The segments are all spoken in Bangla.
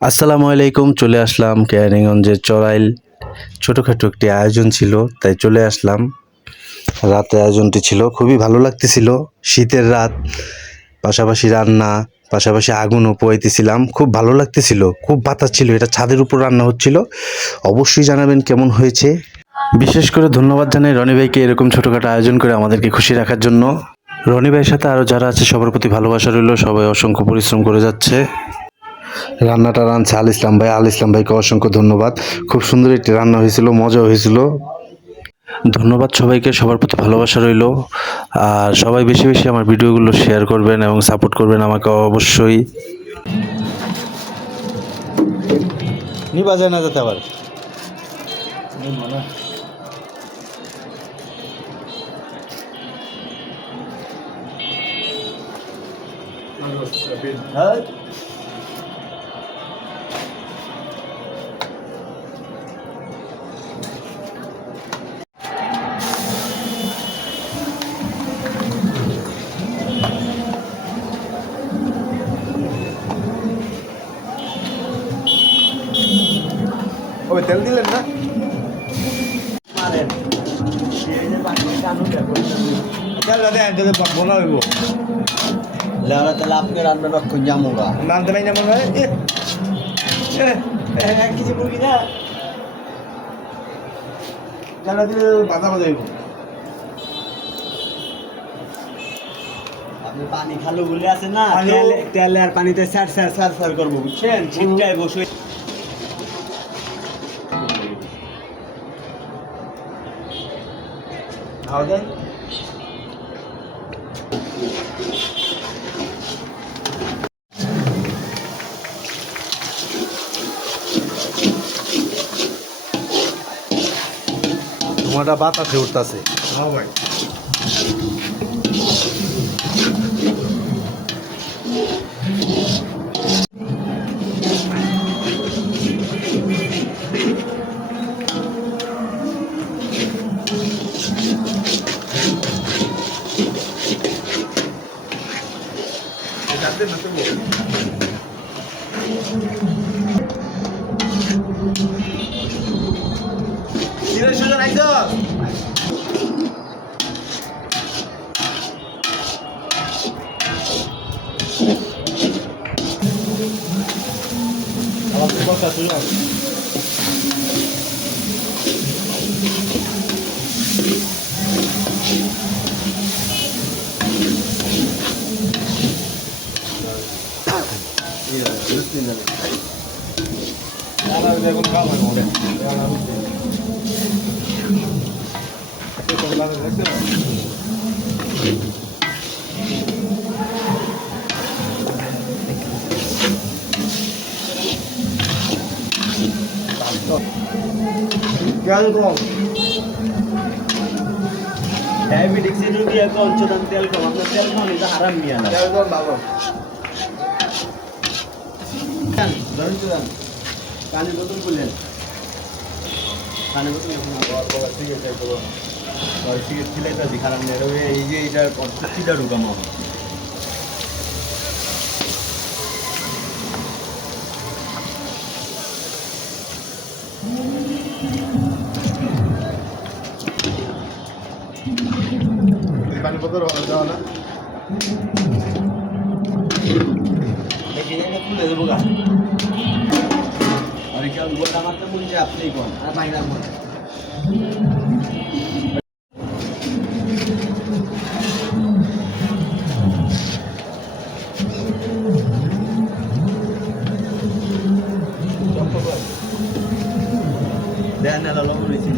আসসালামু আলাইকুম। চলে আসলাম কেরানীগঞ্জের চড়াইল। ছোটোখাটো একটি আয়োজন ছিল, তাই চলে আসলাম। রাতে আয়োজনটি ছিল, খুবই ভালো লাগতেছিল। শীতের রাত, পাশাপাশি রান্না, পাশাপাশি আগুনও পোয়াইতেছিলাম। খুব ভালো লাগতেছিল, খুব বাতাস ছিল। এটা ছাদের উপর রান্না হচ্ছিল। অবশ্যই জানাবেন কেমন হয়েছে। বিশেষ করে ধন্যবাদ জানাই রনি ভাইকে এরকম ছোটোখাটো আয়োজন করে আমাদেরকে খুশি রাখার জন্য। রনি ভাইয়ের সাথে আরও যারা আছে সবার প্রতি ভালোবাসা রইল। সবাই অসংখ্য পরিশ্রম করে যাচ্ছে। রান্নাটা রাঁধছে আল ইসলাম ভাই। আল ইসলাম ভাইকে অসংখ্য ধন্যবাদ। খুব সুন্দর একটি রান্না হয়েছিল, মজা হয়েছিল। ধন্যবাদ সবাইকে, সবার প্রতি ভালোবাসা রইল। আর সবাই বেশি বেশি আমার ভিডিওগুলো শেয়ার করবেন এবং সাপোর্ট করবেন আমাকে অবশ্যই। নিবা যায় না যেতে আবার ওই তেল দিলেন না তেলটা দেন, যদি বোনা হইব লেওরা তাহলে আপনি রান্না রক্ষণ জামুগা নামতে নাই যেমন হয় এক কেজি মুরগি না তেলটা দিলে বাজা বাজা হইব। আপনি পানি খালু বলে আছে না, তেলে আর পানিতে স্যার স্যার স্যার স্যার করবো, বুঝছেন? ছিটকায় বসে খাওয়া দেন। তোমারটা বাতাসে উঠতেছে। হ্যাঁ ভাই, ডায়াবেটিক্স এর রোগী এখন অঞ্চদান তেল কম, আপনার তেল কম এটা হারাম মিয়া না। ধরেন তো যান, পানি বোতল খুললেন, পানি বোতল সিগারেট খিলাইতে আছি খারাপ নেই। এই যে এইটার চিটা ঢুকামো পানি পত্র দেওয়া না খুলে দেবো গা। আর কেউ বলতে আমার তো বলছে আপনি কোন আর বাইরে দেন না লবণ রয়েছে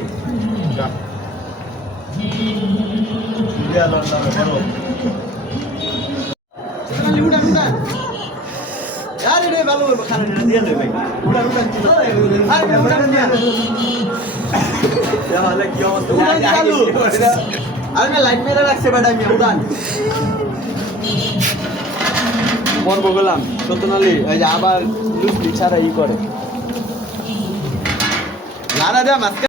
ভালো খানা দিয়ে দেবে কি অবস্থা। আরে লাইট মেরে রাখছে বেটা আমি উদান মন বগলাম সত্যনালি ওই যে আবার লুচি ছাড়া ই করে লারা দেয়া